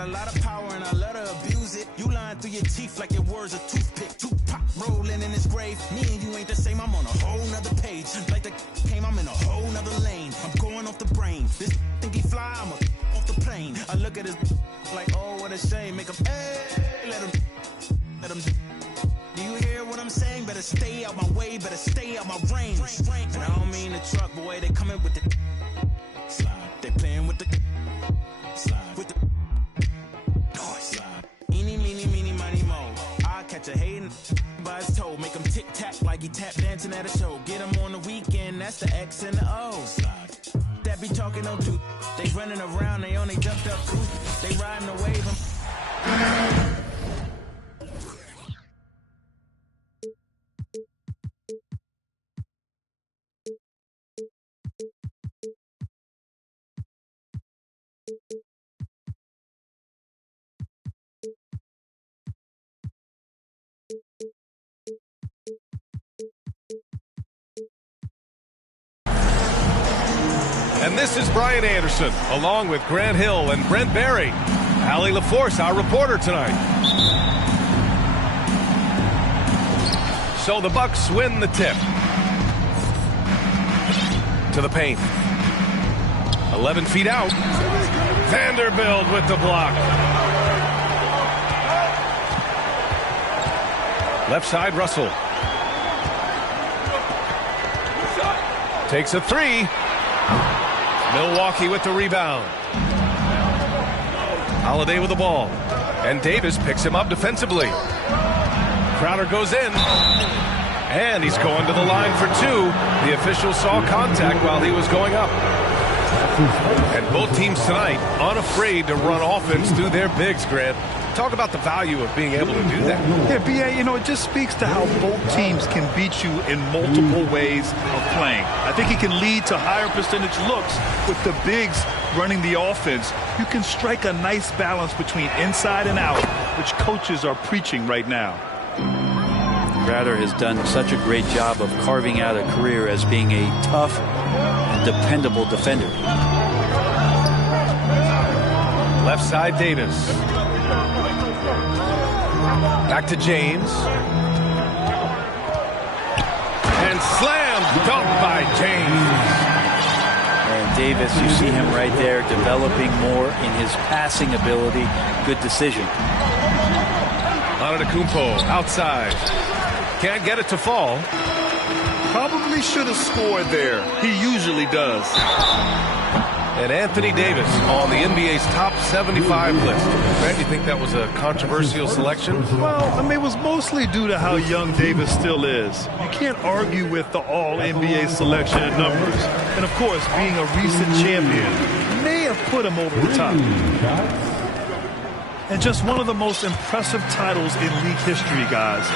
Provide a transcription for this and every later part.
got a lot of power and I let her abuse it. You lying through your teeth like your words a toothpick. Tupac rolling in his grave. Me and you ain't the same, I'm on a whole nother page. Like the came, I'm in a whole nother lane. I'm going off the brain. This think he fly, I'm off the plane. I look at his like, oh, what a shame. Make him, let him. Do you hear what I'm saying? Better stay out my way, better stay out my range. And I don't mean the truck, boy, they coming with the slide. They playing with the slide. With the noise. Eeny, meeny, meeny, miny, mo. I catch a hating by his toe. Make him tic-tac like he tap dancing at a show. Get him on the weekend, that's the X and the O. That be talking no truth. They running around, they only ducked up tooth. They riding the wave. And this is Brian Anderson, along with Grant Hill and Brent Berry. Allie LaForce, our reporter tonight. So the Bucks win the tip. To the paint. 11 feet out. Vanderbilt with the block. Left side, Russell. Takes a three. Milwaukee with the rebound. Holiday with the ball. And Davis picks him up defensively. Crowder goes in. And he's going to the line for two. The official saw contact while he was going up. And both teams tonight unafraid to run offense through their bigs, Grant. Talk about the value of being able to do that. Yeah, B.A., you know, it just speaks to how both teams can beat you in multiple ways of playing. I think he can lead to higher percentage looks with the bigs running the offense. You can strike a nice balance between inside and out, which coaches are preaching right now. Crowder has done such a great job of carving out a career as being a tough and dependable defender. Left side, Davis. Back to James. And slam dunk by James. And Davis, you see him right there developing more in his passing ability. Good decision. Antetokounmpo outside. Can't get it to fall. Probably should have scored there. He usually does. And Anthony Davis on the NBA's top 75 list. Grant, you think that was a controversial selection? Well, I mean, it was mostly due to how young Davis still is. You can't argue with the all-NBA selection and numbers. And, of course, being a recent champion may have put him over the top. And just one of the most impressive titles in league history, guys.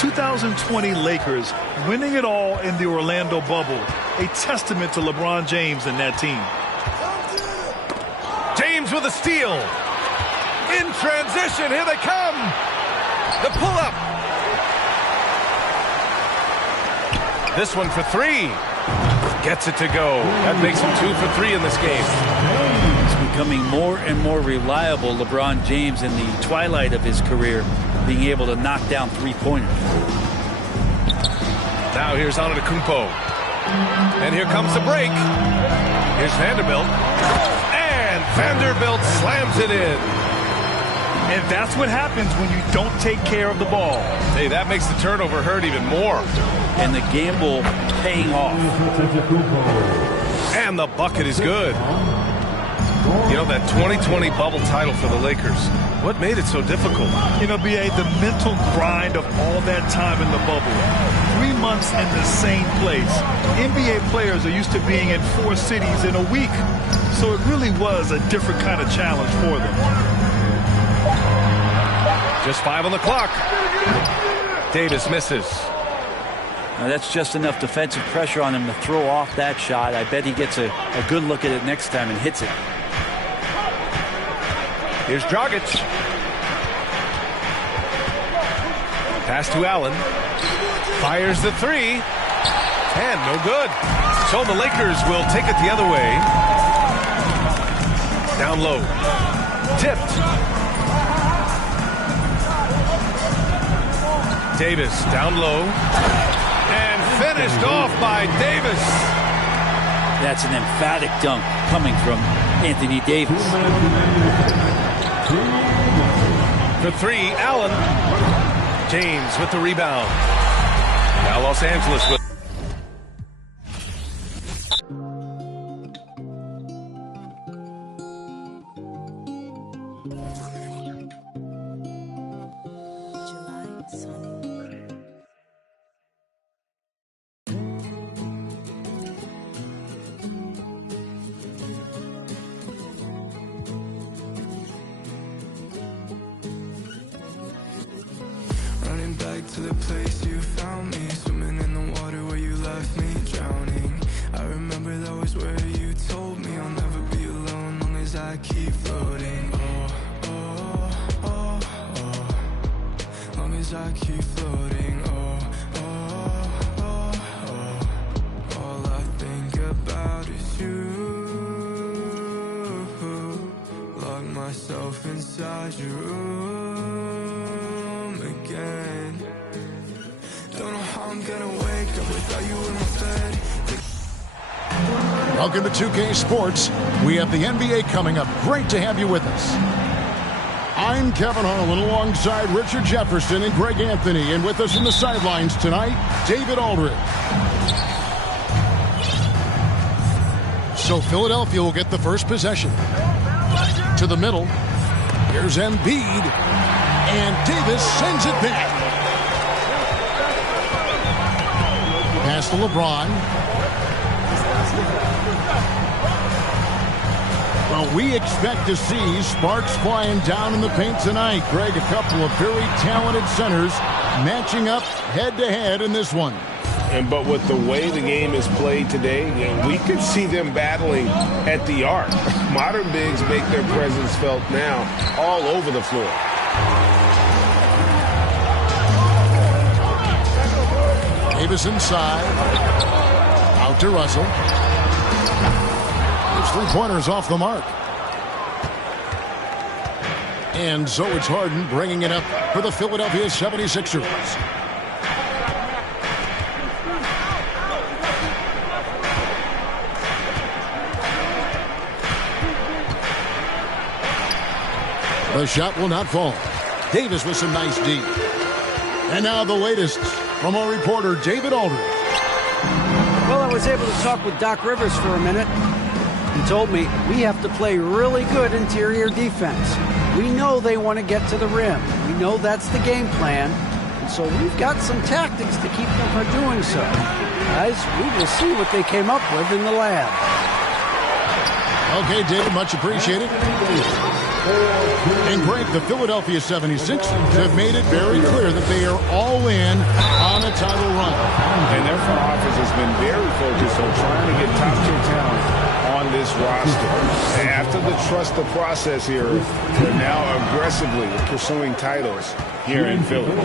The 2020 Lakers winning it all in the Orlando bubble. A testament to LeBron James and that team. James with a steal. In transition, here they come. The pull-up. This one for three. Gets it to go. That makes him 2 for 3 in this game. He's becoming more and more reliable, LeBron James, in the twilight of his career, being able to knock down three-pointers. Now here's Antetokounmpo. And here comes the break. Here's Vanderbilt. And Vanderbilt slams it in. And that's what happens when you don't take care of the ball. Hey, that makes the turnover hurt even more. And the gamble paying off. And the bucket is good. You know, that 2020 bubble title for the Lakers, what made it so difficult? You know, B.A., the mental grind of all that time in the bubble. 3 months in the same place. NBA players are used to being in 4 cities in a week. So it really was a different kind of challenge for them. Just 5 on the clock. Davis misses. Now that's just enough defensive pressure on him to throw off that shot. I bet he gets a good look at it next time and hits it. Here's Dragic. Pass to Allen. Fires the three. And no good. So the Lakers will take it the other way. Down low. Tipped. Davis down low. And finished off by Davis. That's an emphatic dunk coming from Anthony Davis. For three, Allen. James with the rebound. Now Los Angeles with. Running back to the place you found me, swimming in the water where you left me drowning. I remember that was where you told me I'll never be alone long as I keep floating. Oh, oh, oh, oh, long as I keep floating. Oh, oh, oh, oh, all I think about is you. Lock myself inside your room. Don't know how I'm gonna wake up without you in my bed. Welcome to 2K Sports. We have the NBA coming up. Great to have you with us. I'm Kevin Harlan alongside Richard Jefferson and Greg Anthony. And with us from the sidelines tonight, David Aldridge. So Philadelphia will get the first possession. To the middle. Here's Embiid. And Davis sends it back. Pass to LeBron. Well, we expect to see sparks flying down in the paint tonight. Greg, a couple of very talented centers matching up head-to-head in this one. But with the way the game is played today, we could see them battling at the arc. Modern bigs make their presence felt now all over the floor. Davis inside. Out to Russell. His three-pointers off the mark. And so it's Harden bringing it up for the Philadelphia 76ers. The shot will not fall. Davis with some nice D. And now the latest from our reporter, David Aldridge. Well, I was able to talk with Doc Rivers for a minute. He told me we have to play really good interior defense. We know they want to get to the rim. We know that's the game plan. And so we've got some tactics to keep them from doing so. Guys, we will see what they came up with in the lab. Okay, David, much appreciated. And Greg, the Philadelphia 76ers have made it very clear that they are all in on a title run. And their front office has been very focused on trying to get top-tier talent on this roster. And after the trust the process here, they're now aggressively pursuing titles here in Philly.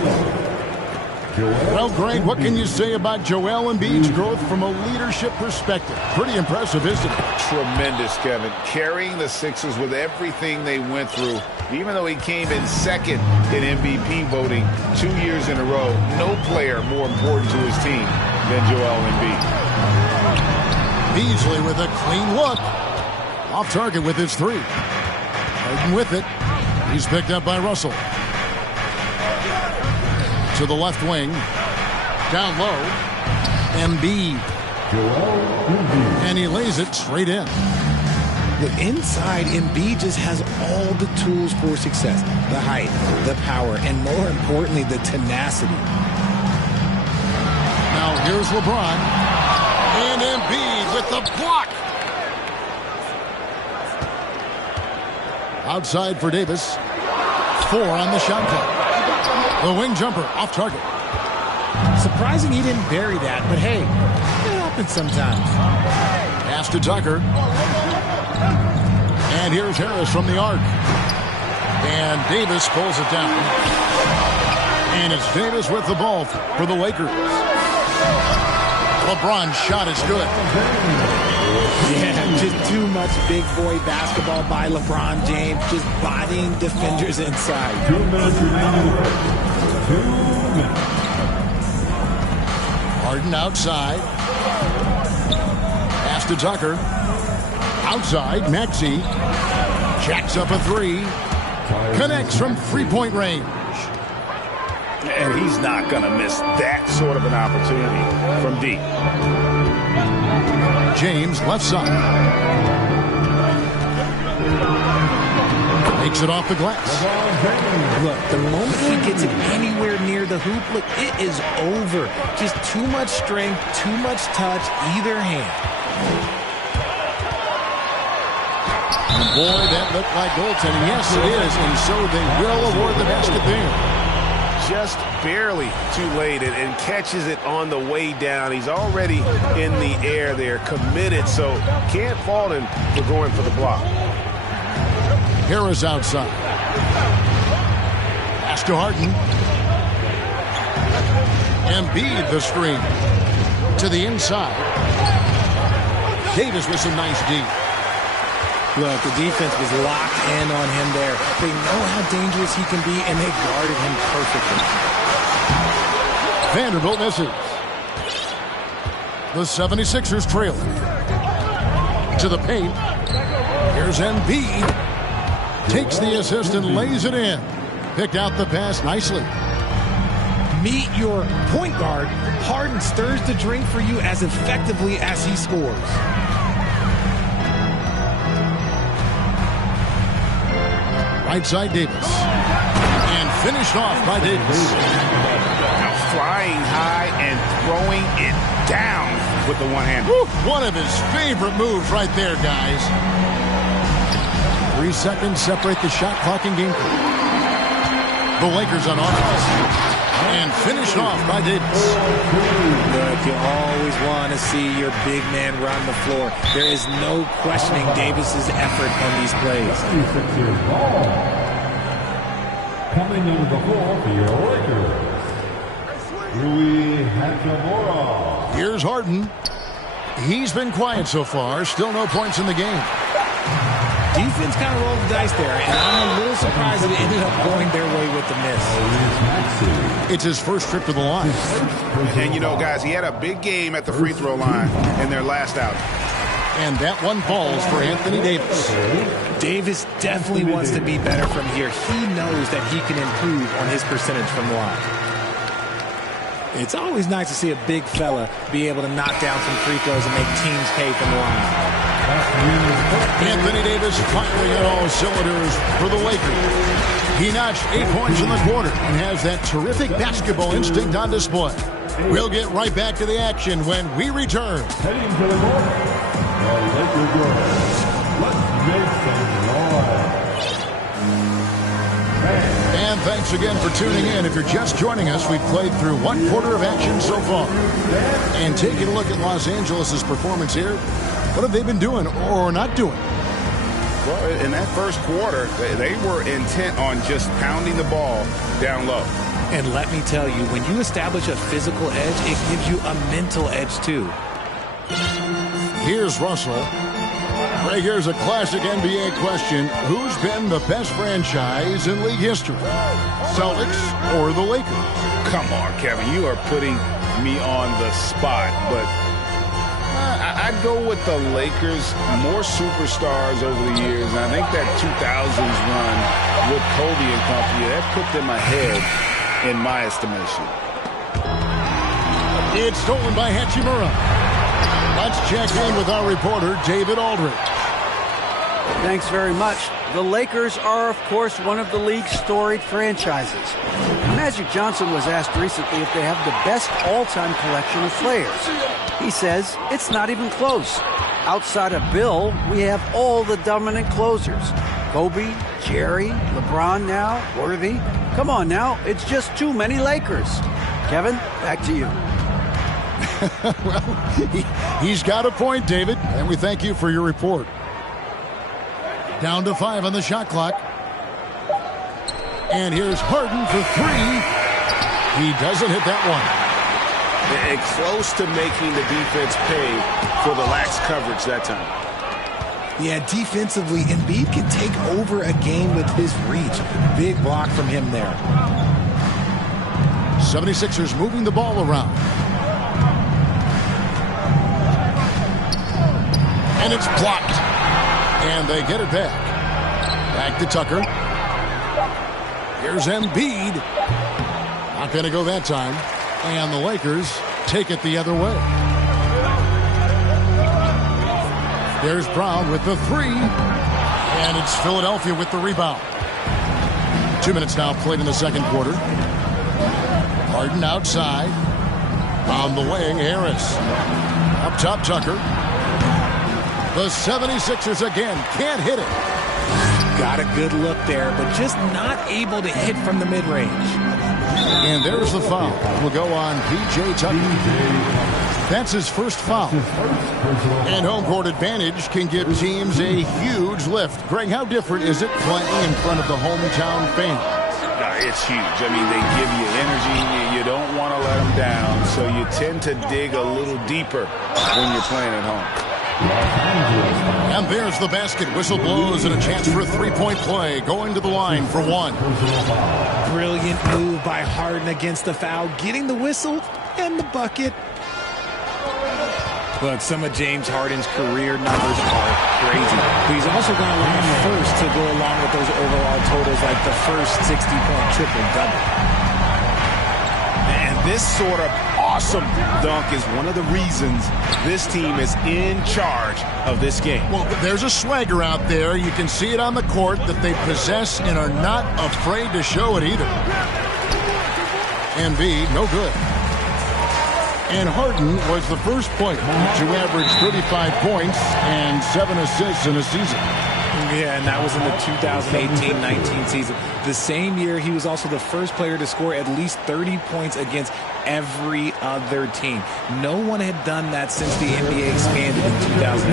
Well, Greg, what can you say about Joel Embiid's growth from a leadership perspective? Pretty impressive, isn't it? Tremendous, Kevin. Carrying the Sixers with everything they went through. Even though he came in second in MVP voting 2 years in a row, no player more important to his team than Joel Embiid. Beasley with a clean look. Off target with his three. Harden with it. He's picked up by Russell. To the left wing. Down low. Embiid. And he lays it straight in. Look, inside, Embiid just has all the tools for success. The height, the power, and more importantly, the tenacity. Now here's LeBron. And Embiid with the block. Outside for Davis. 4 on the shot clock. The wing jumper off target. Surprising he didn't bury that, but hey, it happens sometimes. Pass to Tucker. And here's Harris from the arc. And Davis pulls it down. And it's Davis with the ball for the Lakers. LeBron's shot is good. Yeah, just too much big boy basketball by LeBron James, just bodying defenders inside. 2 minutes remaining. 2 minutes. Harden outside. Pass to Tucker. Outside, Maxey. Jacks up a three. Connects from three-point range. And he's not going to miss that sort of an opportunity from deep. James, left side. Makes it off the glass. Look, the moment he gets it anywhere near the hoop, look, it is over. Just too much strength, too much touch, either hand. Boy, that looked like goaltending. Yes, it is, and so they will award the basket there. Just barely too late and catches it on the way down. He's already in the air there, committed, so can't fault him for going for the block. Harris outside. Pass to Harden. Embiid the screen. To the inside. Davis with some nice D. Look, the defense was locked in on him there. They know how dangerous he can be, and they guarded him perfectly. Vanderbilt misses. The 76ers trail. To the paint. Here's Embiid. Takes the assist and lays it in. Picked out the pass nicely. Meet your point guard. Harden stirs the drink for you as effectively as he scores. Right side Davis. And finished off by Davis. Now flying high and throwing it down with the one-hand. One of his favorite moves right there, guys. 3 seconds separate the shot clock and game. The Lakers on offense. And finished off by Davis. Look, you always want to see your big man run the floor. There is no questioning Davis's effort on these plays. Coming in the floor for your Lakers, Rui Hachimura. Here's Harden. He's been quiet so far. Still no points in the game. Defense kind of rolled the dice there, and I'm a little surprised that it ended up going their way with the miss. It's his first trip to the line. And, you know, guys, he had a big game at the free throw line in their last out. And that one falls for Anthony Davis. Davis definitely wants to be better from here. He knows that he can improve on his percentage from the line. It's always nice to see a big fella be able to knock down some free throws and make teams pay from the line. Anthony Davis firing on all cylinders for the Lakers. He notched 8 points in the quarter and has that terrific basketball instinct on display. We'll get right back to the action when we return. Heading to the court, the Laker girls. Let's make some noise. And thanks again for tuning in. If you're just joining us, we've played through 1 quarter of action so far. And taking a look at Los Angeles' performance here, what have they been doing or not doing? Well, in that first quarter, they were intent on just pounding the ball down low. And let me tell you, when you establish a physical edge, it gives you a mental edge too. Here's Russell. Greg, here's a classic NBA question. Who's been the best franchise in league history? Celtics or the Lakers? Come on, Kevin. You are putting me on the spot, but I'd go with the Lakers. More superstars over the years, and I think that 2000s run with Kobe and company, that put them ahead in my estimation. It's stolen by Hachimura. Let's check in with our reporter, David Aldridge. Thanks very much. The Lakers are, of course, one of the league's storied franchises. Magic Johnson was asked recently if they have the best all-time collection of players. He says it's not even close. Outside of Bill, we have all the dominant closers. Kobe, Jerry, LeBron now, Worthy. Come on now, it's just too many Lakers. Kevin, back to you. Well, he's got a point, David, and we thank you for your report. Down to 5 on the shot clock. And here's Harden for 3. He doesn't hit that one. And close to making the defense pay for the lax coverage that time. Yeah, defensively, Embiid can take over a game with his reach. Big block from him there. 76ers moving the ball around. And it's blocked. And they get it back. Back to Tucker. Here's Embiid. Not going to go that time. And the Lakers take it the other way. There's Brown with the three. And it's Philadelphia with the rebound. 2 minutes now played in the second quarter. Harden outside. On the wing, Harris. Up top, Tucker. The 76ers again can't hit it. Got a good look there, but just not able to hit from the mid-range. And there's the foul. Will go on P.J. Tucker. That's his first foul. And home court advantage can give teams a huge lift. Greg, how different is it playing in front of the hometown fans? It's huge. I mean, they give you energy. You don't want to let them down, so you tend to dig a little deeper when you're playing at home. And there's the basket. Whistle blows and a chance for a three-point play. Going to the line for one. Brilliant move by Harden against the foul. Getting the whistle and the bucket. Look, some of James Harden's career numbers are crazy. But he's also got a lot of firsts to go along with those overall totals, like the first 60-point triple-double. And this sort of awesome dunk is one of the reasons this team is in charge of this game. Well, there's a swagger out there. You can see it on the court that they possess and are not afraid to show it either. Embiid, no good. And Harden was the first player to average 35 points and 7 assists in a season. Yeah, and that was in the 2018-19 season. The same year, he was also the first player to score at least 30 points against every other team. No one had done that since the NBA expanded in 2004.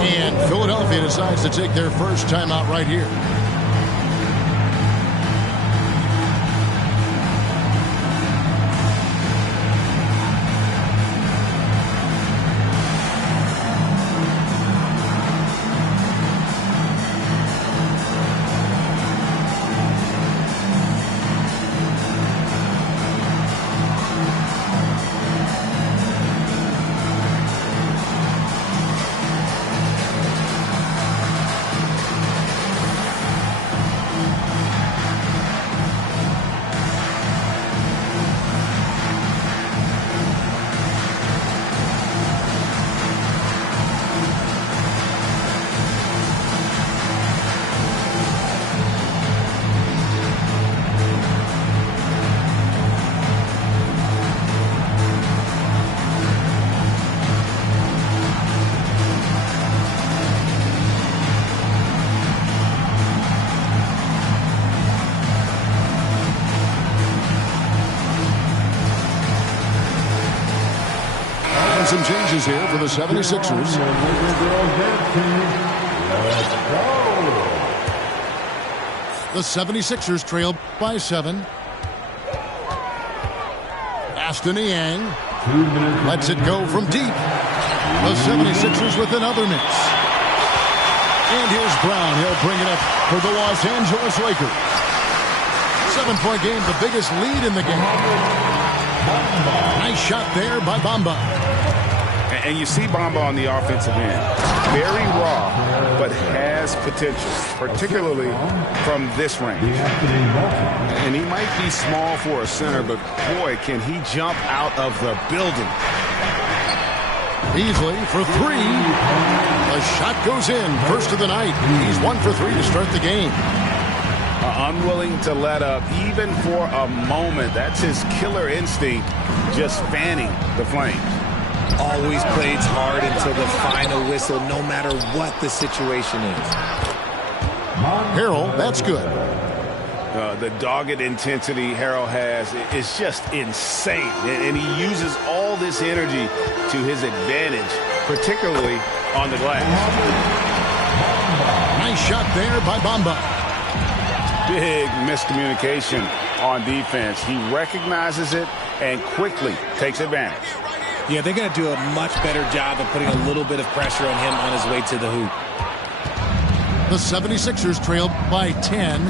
And Philadelphia decides to take their first timeout right here. Some changes here for the 76ers. The 76ers trail by 7. Aston Yang lets it go from deep. The 76ers with another miss. And here's Brown. He'll bring it up for the Los Angeles Lakers. 7-point game, the biggest lead in the game. Nice shot there by Bamba. And you see Bamba on the offensive end. Very raw, but has potential, particularly from this range. And he might be small for a center, but boy, can he jump out of the building. Beasley for 3. The shot goes in. First of the night. He's 1 for 3 to start the game. Unwilling to let up, even for a moment. That's his killer instinct, just fanning the flames. Always plays hard until the final whistle, no matter what the situation is. Harrell, that's good. The dogged intensity Harrell has is just insane. And he uses all this energy to his advantage, particularly on the glass. Nice shot there by Bamba. Big miscommunication on defense. He recognizes it and quickly takes advantage. Yeah, they're going to do a much better job of putting a little bit of pressure on him on his way to the hoop. The 76ers trailed by 10.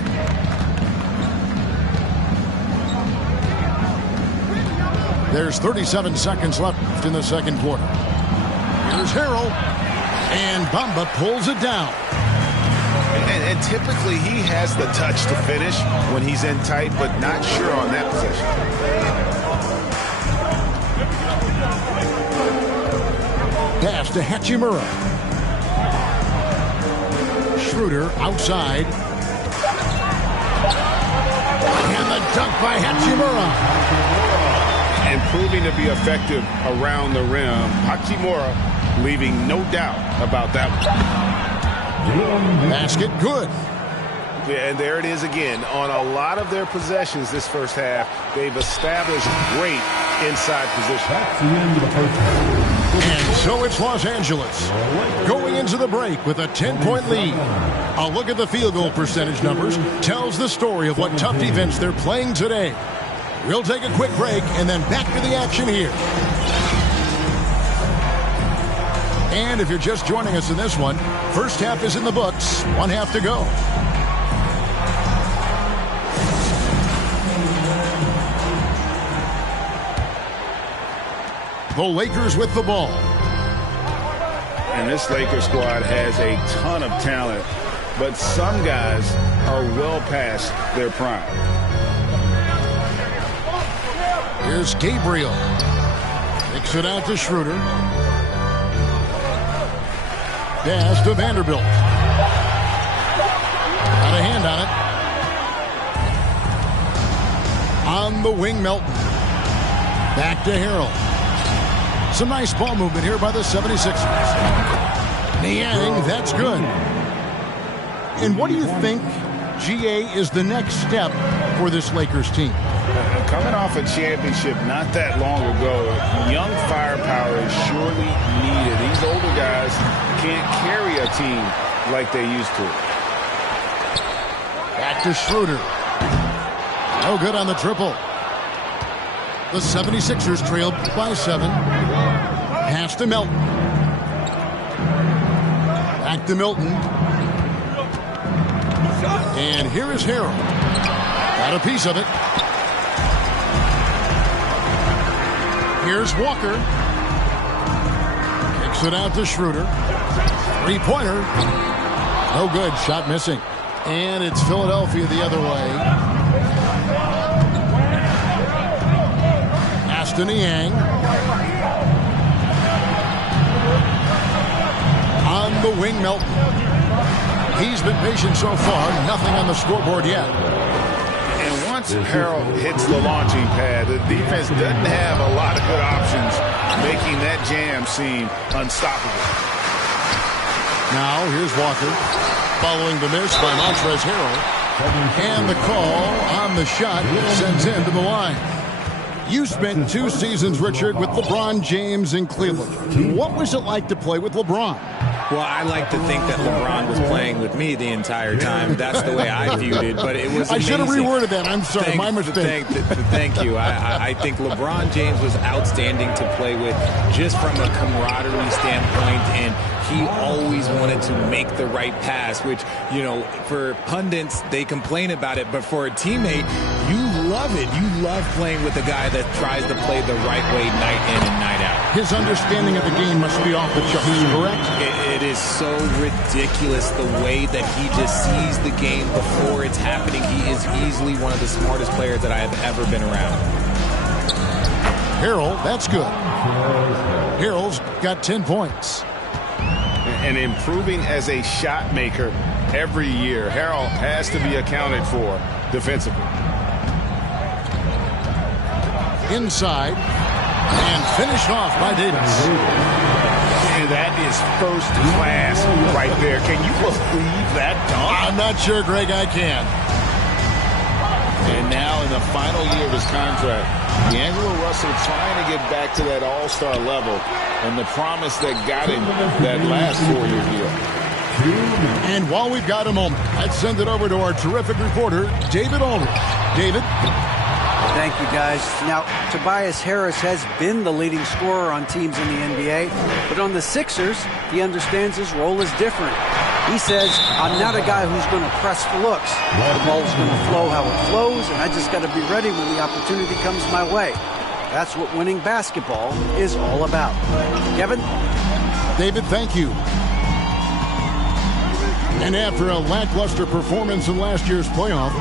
There's 37 seconds left in the second quarter. Here's Harrell, and Bamba pulls it down. And typically he has the touch to finish when he's in tight, but not sure on that possession. Pass to Hachimura. Schroeder outside. And the dunk by Hachimura. And proving to be effective around the rim. Hachimura leaving no doubt about that one. Basket good. Yeah, and there it is again. On a lot of their possessions this first half, they've established great inside position. That's the end of the first half. And so it's Los Angeles going into the break with a 10-point lead. A look at the field goal percentage numbers tells the story of what tough defense they're playing today. We'll take a quick break and then back to the action here. And if you're just joining us in this one, first half is in the books, one half to go. The Lakers with the ball. And this Lakers squad has a ton of talent, but some guys are well past their prime. Here's Gabriel. Kicks it out to Schroeder. Pass to Vanderbilt. Got a hand on it. On the wing, Melton. Back to Harrell. Some nice ball movement here by the 76ers. Niang, that's good. And what do you think, GA, is the next step for this Lakers team? Coming off a championship not that long ago, young firepower is surely needed. These older guys can't carry a team like they used to. Back to Schroeder. No good on the triple. The 76ers trailed by 7. Pass to Melton. Back to Milton. And here is Harrell. Got a piece of it. Here's Walker. Kicks it out to Schroeder. Three-pointer. No good. Shot missing. And it's Philadelphia the other way. To Niang. On the wing, Melton. He's been patient so far. Nothing on the scoreboard yet. And once Harrell hits the launching pad, the defense doesn't have a lot of good options, making that jam seem unstoppable. Now, here's Walker. Following the miss by Montrezl Harrell. And the call on the shot sends him to the line. You spent 2 seasons, Richard, with LeBron James in Cleveland. What was it like to play with LeBron? Well, I like to think that LeBron was playing with me the entire time. That's the way I viewed it, but it was amazing. I should have reworded that. I'm sorry, my mistake. Thank you. I think LeBron James was outstanding to play with just from a camaraderie standpoint, and he always wanted to make the right pass, which, you know, for pundits, they complain about it, but for a teammate, you love it. You love playing with a guy that tries to play the right way night in and night out. His understanding of the game must be off the charts, correct? It is so ridiculous the way that he just sees the game before it's happening. He is easily one of the smartest players that I have ever been around. Harrell, that's good. Harrell's got 10 points. And improving as a shot maker every year. Harrell has to be accounted for defensively. Inside and finished off by Davis. And that is first class right there. Can you believe that dunk? I'm not sure, Greg, I can. And now in the final year of his contract, D'Angelo Russell trying to get back to that all-star level and the promise that got him that last 4-year deal. And while we've got a moment, let's send it over to our terrific reporter, David Aldridge. David? Thank you, guys. Now, Tobias Harris has been the leading scorer on teams in the NBA, but on the Sixers, he understands his role is different. He says, I'm not a guy who's going to press for looks. The ball's going to flow how it flows, and I just got to be ready when the opportunity comes my way. That's what winning basketball is all about. Kevin? David, thank you. And after a lackluster performance in last year's playoff,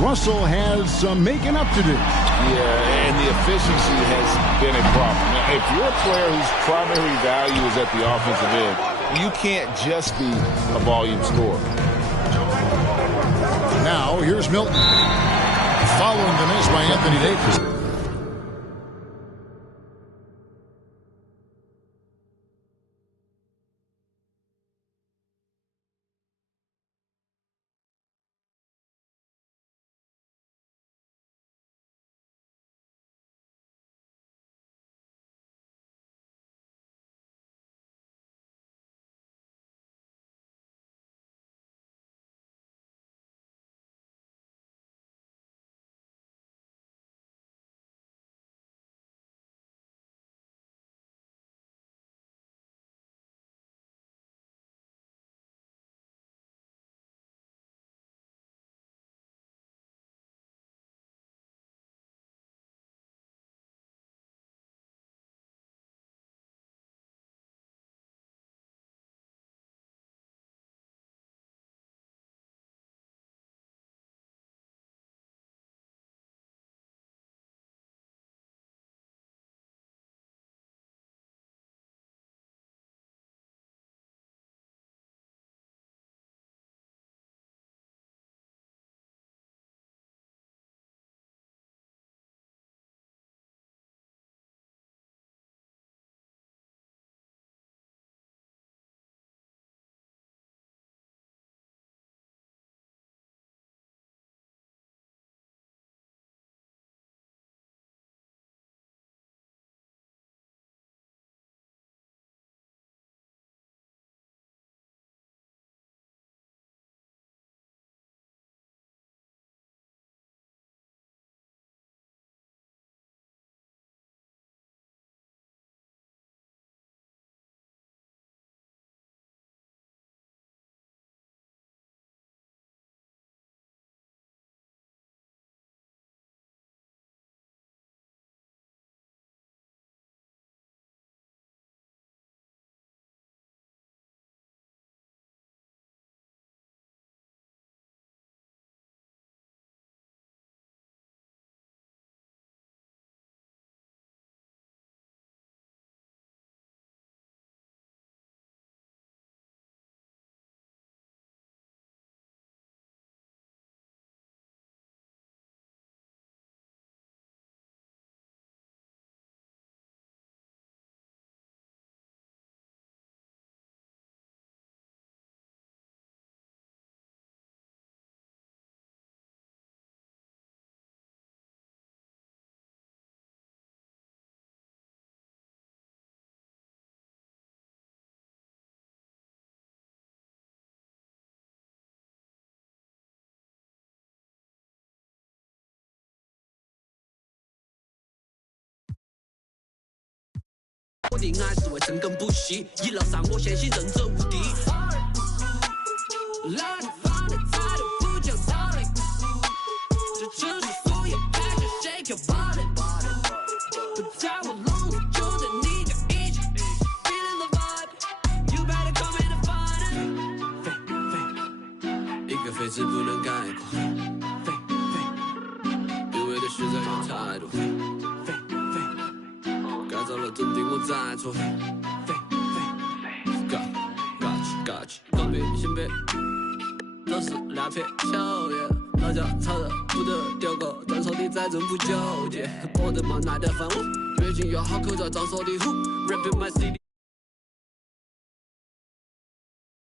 Russell has some making up to do. Yeah, and the efficiency has been a problem. Now, if you're a player whose primary value is at the offensive end, you can't just be a volume scorer. Now, here's Milton. Following the miss by Anthony Davis.我的爱是为深耕不息，一路上我相信胜者无敌。来你放的态度不讲道理，这城市所有爱着谁飘跑的，不在我笼子就在你的一起 ，feeling the vibe，you better come in and find it。一个非词不能概括，因为的实在有太多。改造了真的我在错，嘎起，东北西北都是两片秋叶，老家炒的不得丢个，专说的再真不纠结，我的妈耐得烦我，越近越好口罩长说的虎 ，Rapping my city。